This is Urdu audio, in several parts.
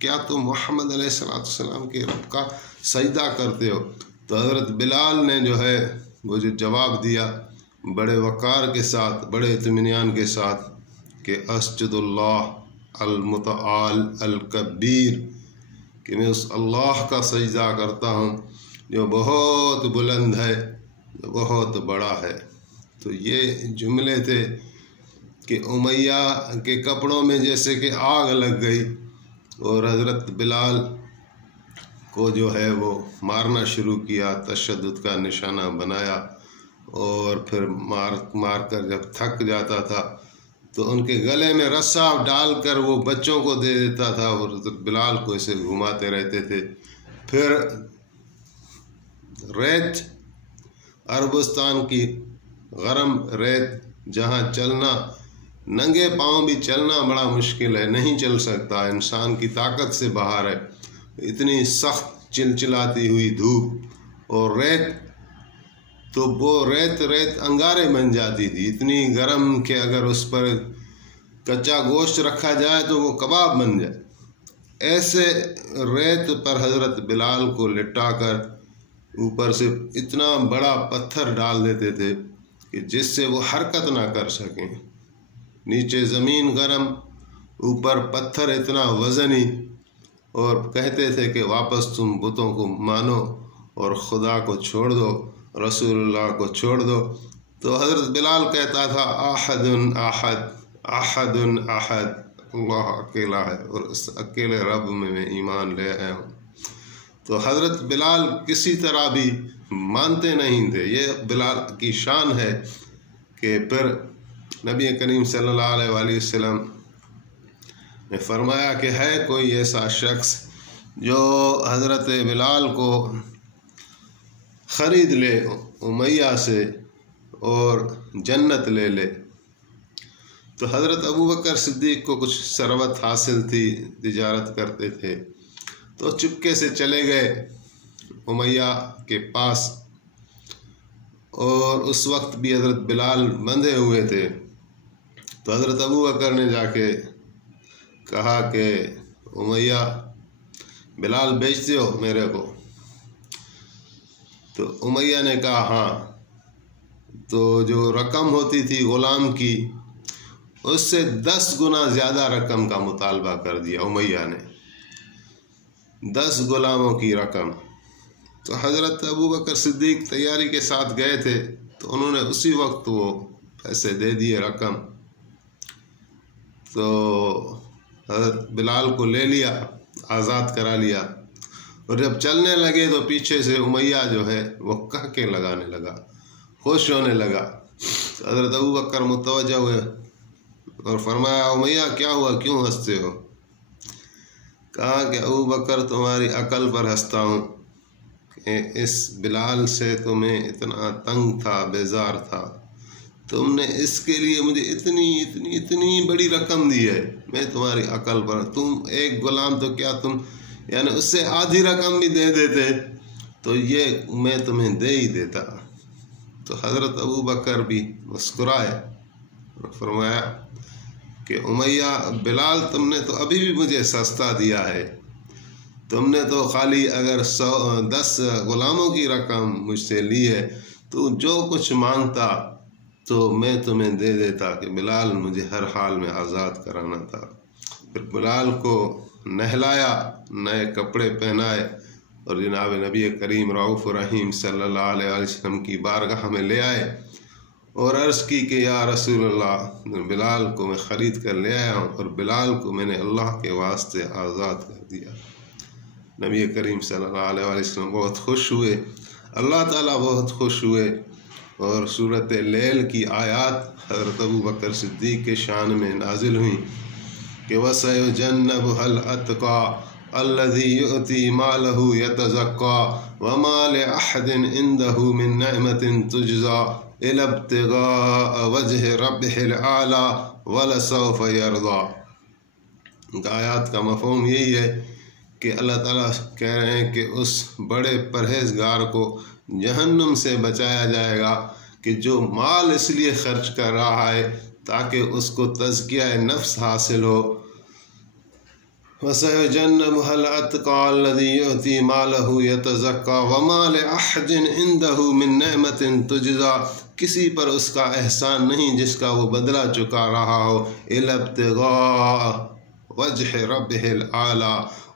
کیا تم محمد علیہ السلام کے رب کا سجدہ کرتے ہو؟ تو حضرت بلال نے جو ہے وہ جو جواب دیا بڑے وقار کے ساتھ، بڑے اطمینان کے ساتھ کہ اسجد اللہ المتعال الکبیر، کہ میں اس اللہ کا سجدہ کرتا ہوں جو بہت بلند ہے، جو بہت بڑا ہے۔ تو یہ جملے تھے کہ امیہ کے کپڑوں میں جیسے کہ آگ لگ گئی، اور حضرت بلال کو جو ہے وہ مارنا شروع کیا، تشدد کا نشانہ بنایا، اور پھر مار کر جب تھک جاتا تھا تو ان کے گلے میں رسا ڈال کر وہ بچوں کو دے دیتا تھا، اور حضرت بلال کو اسے گھماتے رہتے تھے۔ پھر ریت، عربستان کی گرم ریت، جہاں چلنا ننگے پاؤں بھی چلنا بڑا مشکل ہے، نہیں چل سکتا، انسان کی طاقت سے باہر ہے، اتنی سخت چلچلاتی ہوئی دھوپ، اور ریت تو وہ ریت انگارے بن جاتی تھی، اتنی گرم کہ اگر اس پر کچا گوشت رکھا جائے تو وہ کباب بن جائے۔ ایسے ریت پر حضرت بلال کو لٹا کر اوپر سے اتنا بڑا پتھر ڈال دیتے تھے کہ جس سے وہ حرکت نہ کر سکیں، نیچے زمین گرم، اوپر پتھر اتنا وزنی، اور کہتے تھے کہ واپس تم بتوں کو مانو اور خدا کو چھوڑ دو، رسول اللہ کو چھوڑ دو۔ تو حضرت بلال کہتا تھا احد احد احد احد، اللہ اکیلا ہے اور اس اکیلے رب میں ایمان لے آیا ہوں۔ تو حضرت بلال کسی طرح بھی مانتے نہیں تھے۔ یہ بلال کی شان ہے کہ پھر نبی کریم صلی اللہ علیہ وآلہ وسلم نے فرمایا کہ ہے کوئی ایسا شخص جو حضرت بلال کو خرید لے امیہ سے اور جنت لے لے۔ تو حضرت ابوبکر صدیق کو کچھ ثروت حاصل تھی، تجارت کرتے تھے، تو چپکے سے چلے گئے امیہ کے پاس، اور اس وقت بھی حضرت بلال بندھے ہوئے تھے۔ تو حضرت ابوبکر نے جا کے کہا کہ امیہ بلال بیچتے ہو میرے کو؟ تو امیہ نے کہا ہاں۔ تو جو رقم ہوتی تھی غلام کی، اس سے 10 گنا زیادہ رقم کا مطالبہ کر دیا امیہ نے، 10 غلاموں کی رقم۔ تو حضرت ابوبکر صدیق تیاری کے ساتھ گئے تھے، تو انہوں نے اسی وقت وہ پیسے دے دیے، رقم۔ تو حضرت بلال کو لے لیا، آزاد کرا لیا، اور جب چلنے لگے تو پیچھے سے امیہ جو ہے وہ کہکے لگانے لگا، خوش ہونے لگا۔ تو حضرت ابوبکر متوجہ ہوئے اور فرمایا امیہ کیا ہوا، کیوں ہنستے ہو؟ کہا کہ ابوبکر تمہاری عقل پر ہنستا ہوں کہ اس بلال سے تو میں اتنا تنگ تھا، بیزار تھا، تم نے اس کے لیے مجھے اتنی بڑی رقم دی ہے، میں تمہاری عقل پر، تم ایک غلام تو کیا تم یعنی اس سے آدھی رقم بھی دے دیتے تو یہ میں تمہیں دے ہی دیتا۔ تو حضرت ابوبکر بھی مسکرائے اور فرمایا کہ امیہ بلال تم نے تو ابھی بھی مجھے سستا دیا ہے، تم نے تو خالی اگر 10 غلاموں کی رقم مجھ سے لی ہے، تو جو کچھ مانگتا تو میں تمہیں دے دیتا، کہ بلال مجھے ہر حال میں آزاد کرانا تھا۔ پھر بلال کو نہلایا، نئے کپڑے پہنائے، اور جناب نبی کریم رؤوف الرحیم صلی اللہ علیہ وسلم کی بارگاہ میں لے آئے، اور عرض کی کہ یا رسول اللہ، بلال کو میں خرید کر لے آیا ہوں، اور بلال کو میں نے اللہ کے واسطے آزاد کر دیا۔ نبی کریم صلی اللہ علیہ وسلم بہت خوش ہوئے، اللہ تعالیٰ بہت خوش ہوئے، اور سورۃ لیل کی آیات حضرت ابوبکر صدیق کے شان میں نازل ہوئیں کہ وَسَيُجَنَّبُهَا الْأَتْقَى الَّذِي يُؤْتِي مَالَهُ يَتَزَكَّى وَمَا لِأَحَدٍ عِندَهُ مِن نِّعْمَةٍ تُجْزَى إِلَّا ابْتِغَاءَ وَجْهِ رَبِّهِ الْأَعْلَى وَلَسَوْفَ يَرْضَى۔ آیات کا مفہوم یہی ہے کہ اللہ تعالیٰ کہہ رہے ہیں کہ اس بڑے پرہیزگار کو جہنم سے بچایا جائے گا کہ جو مال اس لیے خرچ کر رہا ہے تاکہ اس کو تزکیہ نفس حاصل ہو، وَسَيُجَنَّبُهَا الْأَتْقَى الَّذِي يُؤْتِي مَالَهُ يَتَزَكَّى وَمَا لِأَحَدٍ عِندَهُ مِن نِعْمَةٍ تُجْزَى، کسی پر اس کا احسان نہیں جس کا وہ بدلہ چکا رہا ہو، إِلَّا ابْتِغَاءَ وَجْهِ رَبِّهِ الْأَعْلَى،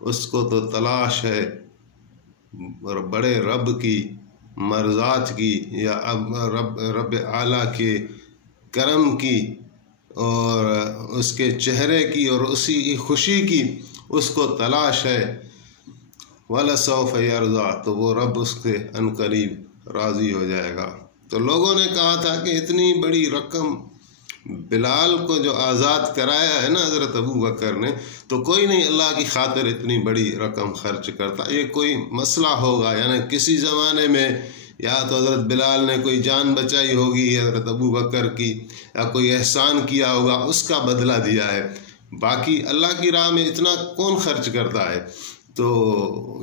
اس کو تو تلاش ہے بڑے رب کی مرضات کی، یا رب اعلیٰ کے کرم کی اور اس کے چہرے کی اور اسی کی خوشی کی اس کو تلاش ہے۔ وَلَسَوْفَ يَرْضَىٰ، تو وہ رب اس کے عنقریب راضی ہو جائے گا۔ تو لوگوں نے کہا تھا کہ اتنی بڑی رقم بلال کو جو آزاد کرایا ہے نا حضرت ابو بکر نے، تو کوئی نہیں اللہ کی خاطر اتنی بڑی رقم خرچ کرتا، یہ کوئی مسئلہ ہوگا، یعنی کسی زمانے میں یا تو حضرت بلال نے کوئی جان بچائی ہوگی حضرت ابو بکر کی، یا کوئی احسان کیا ہوگا اس کا بدلہ دیا ہے، باقی اللہ کی راہ میں اتنا کون خرچ کرتا ہے؟ تو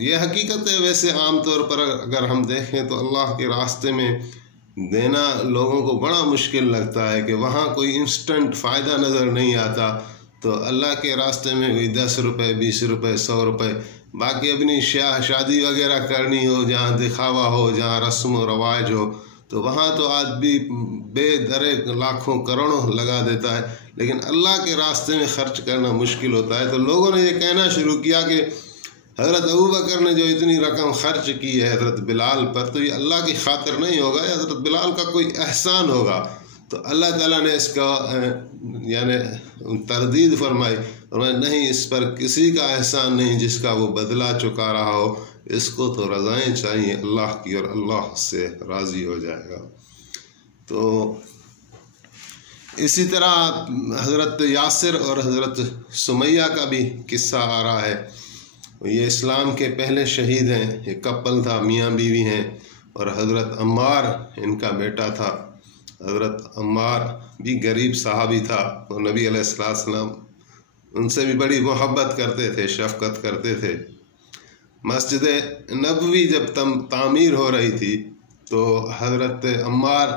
یہ حقیقت ہے۔ ویسے عام طور پر اگر ہم دیکھیں تو اللہ کے راستے میں دینا لوگوں کو بڑا مشکل لگتا ہے کہ وہاں کوئی انسٹنٹ فائدہ نظر نہیں آتا، تو اللہ کے راستے میں کوئی 10 روپے 20 روپے 100 روپے، باقی اپنی شادی وغیرہ کرنی ہو، جہاں دکھاوا ہو، جہاں رسم و رواج ہو، تو وہاں تو آدمی بے درے لاکھوں کروڑوں لگا دیتا ہے، لیکن اللہ کے راستے میں خرچ کرنا مشکل ہوتا ہے۔ تو لوگوں نے یہ کہنا شروع کیا کہ حضرت ابو بکر نے جو اتنی رقم خرچ کی ہے حضرت بلال پر، تو یہ اللہ کی خاطر نہیں ہوگا، یہ حضرت بلال کا کوئی احسان ہوگا۔ تو اللہ تعالیٰ نے اس کا یعنی تردید فرمائی، اور نہیں، اس پر کسی کا احسان نہیں جس کا وہ بدلہ چکا رہا ہو، اس کو تو رضائیں چاہیے اللہ کی، اور اللہ سے راضی ہو جائے گا۔ تو اسی طرح حضرت یاسر اور حضرت سمیہ کا بھی قصہ آ رہا ہے۔ یہ اسلام کے پہلے شہید ہیں، یہ کپل تھا، میاں بیوی ہیں، اور حضرت عمار ان کا بیٹا تھا۔ حضرت عمار بھی غریب صحابی تھا، اور نبی علیہ السلام ان سے بھی بڑی محبت کرتے تھے، شفقت کرتے تھے۔ مسجد نبوی جب تعمیر ہو رہی تھی تو حضرت عمار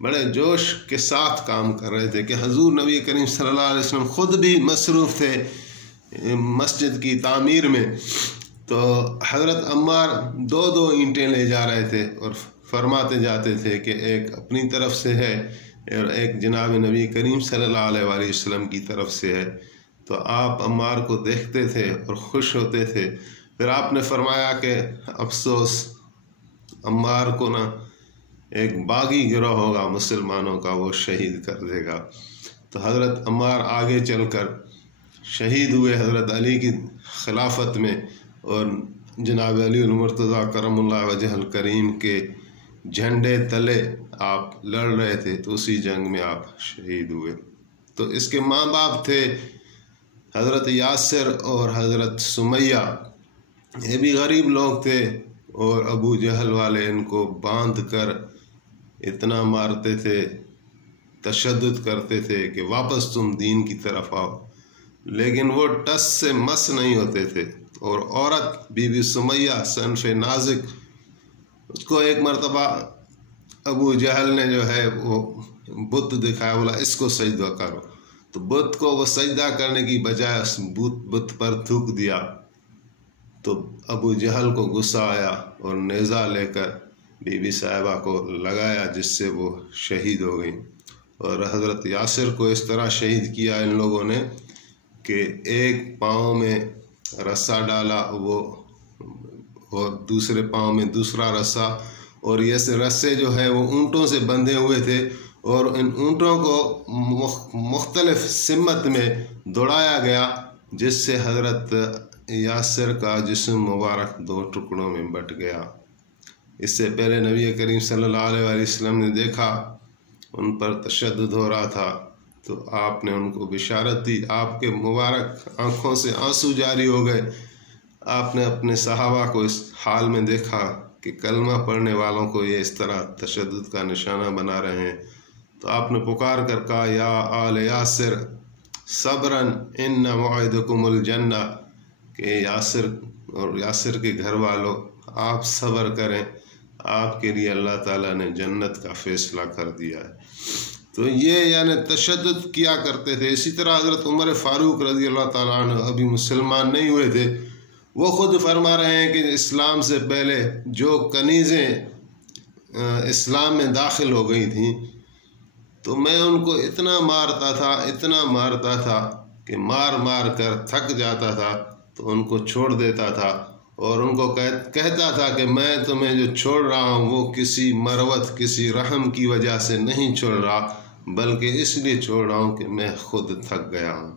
بڑے جوش کے ساتھ کام کر رہے تھے کہ حضور نبی کریم صلی اللہ علیہ وسلم خود بھی مصروف تھے مسجد کی تعمیر میں، تو حضرت عمار 2 اینٹیں لے جا رہے تھے اور فرماتے جاتے تھے کہ ایک اپنی طرف سے ہے اور ایک جناب نبی کریم صلی اللہ علیہ وآلہ وسلم کی طرف سے ہے۔ تو آپ عمار کو دیکھتے تھے اور خوش ہوتے تھے۔ پھر آپ نے فرمایا کہ افسوس، عمار کو نا ایک باغی گروہ ہوگا مسلمانوں کا، وہ شہید کر دے گا۔ تو حضرت عمار آگے چل کر شہید ہوئے حضرت علی کی خلافت میں، اور جناب علی المرتضیٰ کرم اللہ وجہ الکریم کے جھنڈے تلے آپ لڑ رہے تھے، تو اسی جنگ میں آپ شہید ہوئے۔ تو اس کے ماں باپ تھے حضرت یاسر اور حضرت سمیہ، یہ بھی غریب لوگ تھے، اور ابو جہل والے ان کو باندھ کر اتنا مارتے تھے، تشدد کرتے تھے کہ واپس تم دین کی طرف آؤ، لیکن وہ ٹس سے مس نہیں ہوتے تھے۔ اور عورت بی بی سمیہ صنف نازک، اس کو ایک مرتبہ ابو جہل نے جو ہے وہ بت دکھایا، بولا اس کو سجدہ کرو، تو بت کو وہ سجدہ کرنے کی بجائے اس بت پر تھوک دیا۔ تو ابو جہل کو غصہ آیا اور نیزہ لے کر بی بی صاحبہ کو لگایا، جس سے وہ شہید ہو گئیں۔ اور حضرت یاسر کو اس طرح شہید کیا ان لوگوں نے کہ ایک پاؤں میں رسہ ڈالا وہ، اور دوسرے پاؤں میں دوسرا رسہ، اور یہ رسے جو ہے وہ اونٹوں سے بندھے ہوئے تھے، اور ان اونٹوں کو مختلف سمت میں دوڑایا گیا، جس سے حضرت یاسر کا جسم مبارک 2 ٹکڑوں میں بٹ گیا۔ اس سے پہلے نبی کریم صلی اللہ علیہ وآلہ وسلم نے دیکھا ان پر تشدد ہو رہا تھا، تو آپ نے ان کو بشارت دی، آپ کے مبارک آنکھوں سے آنسو جاری ہو گئے۔ آپ نے اپنے صحابہ کو اس حال میں دیکھا کہ کلمہ پڑھنے والوں کو یہ اس طرح تشدد کا نشانہ بنا رہے ہیں، تو آپ نے پکار کر کہا، یا آل یاسر صبراً ان موعدکم الجنہ، کہ یاسر اور یاسر کے گھر والوں آپ صبر کریں، آپ کے لیے اللہ تعالیٰ نے جنت کا فیصلہ کر دیا ہے۔ تو یہ یعنی تشدد کیا کرتے تھے۔ اسی طرح حضرت عمر فاروق رضی اللہ تعالیٰ عنہ ابھی مسلمان نہیں ہوئے تھے، وہ خود فرما رہے ہیں کہ اسلام سے پہلے جو کنیزیں اسلام میں داخل ہو گئی تھیں تو میں ان کو اتنا مارتا تھا کہ مار مار کر تھک جاتا تھا تو ان کو چھوڑ دیتا تھا، اور ان کو کہتا تھا کہ میں تمہیں جو چھوڑ رہا ہوں وہ کسی مروت کسی رحم کی وجہ سے نہیں چھوڑ رہا، بلکہ اس لیے چھوڑ رہا ہوں کہ میں خود تھک گیا ہوں۔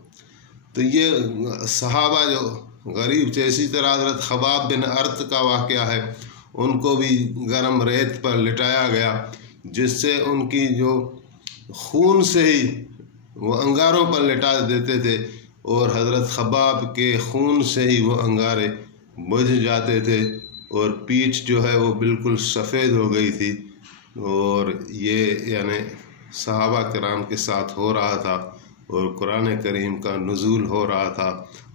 تو یہ صحابہ جو غریب تھے۔ اسی طرح حضرت خباب بن ارت کا واقعہ ہے، ان کو بھی گرم ریت پر لٹایا گیا، جس سے ان کی جو خون سے ہی وہ انگاروں پر لٹا دیتے تھے، اور حضرت خباب کے خون سے ہی وہ انگارے بجھ جاتے تھے، اور پیٹھ جو ہے وہ بالکل سفید ہو گئی تھی۔ اور یہ یعنی صحابہ کرام کے ساتھ ہو رہا تھا، اور قرآن کریم کا نزول ہو رہا تھا،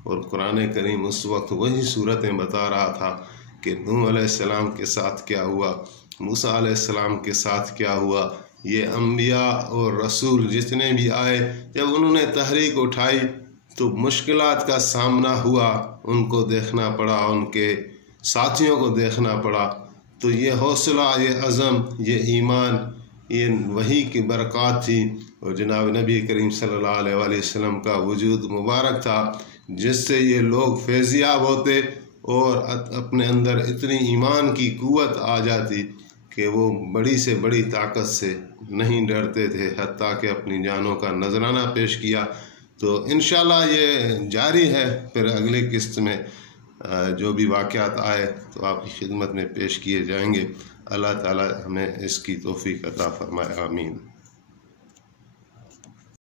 اور قرآن کریم اس وقت وہی صورتیں بتا رہا تھا کہ نوح علیہ السلام کے ساتھ کیا ہوا، موسیٰ علیہ السلام کے ساتھ کیا ہوا۔ یہ انبیاء اور رسول جتنے بھی آئے، جب انہوں نے تحریک اٹھائی تو مشکلات کا سامنا ہوا، ان کو دیکھنا پڑا، ان کے ساتھیوں کو دیکھنا پڑا۔ تو یہ حوصلہ، یہ عزم، یہ ایمان، یہ وحی کی برکات تھی، اور جناب نبی کریم صلی اللہ علیہ وآلہ وسلم کا وجود مبارک تھا، جس سے یہ لوگ فیضیاب ہوتے اور اپنے اندر اتنی ایمان کی قوت آ جاتی کہ وہ بڑی سے بڑی طاقت سے نہیں ڈرتے تھے، حتیٰ کہ اپنی جانوں کا نذرانہ پیش کیا۔ تو انشاءاللہ یہ جاری ہے، پھر اگلے قسط میں جو بھی واقعات آئے تو آپ کی خدمت میں پیش کیے جائیں گے۔ اللہ تعالی ہمیں اس کی توفیق عطا فرمائے، آمین۔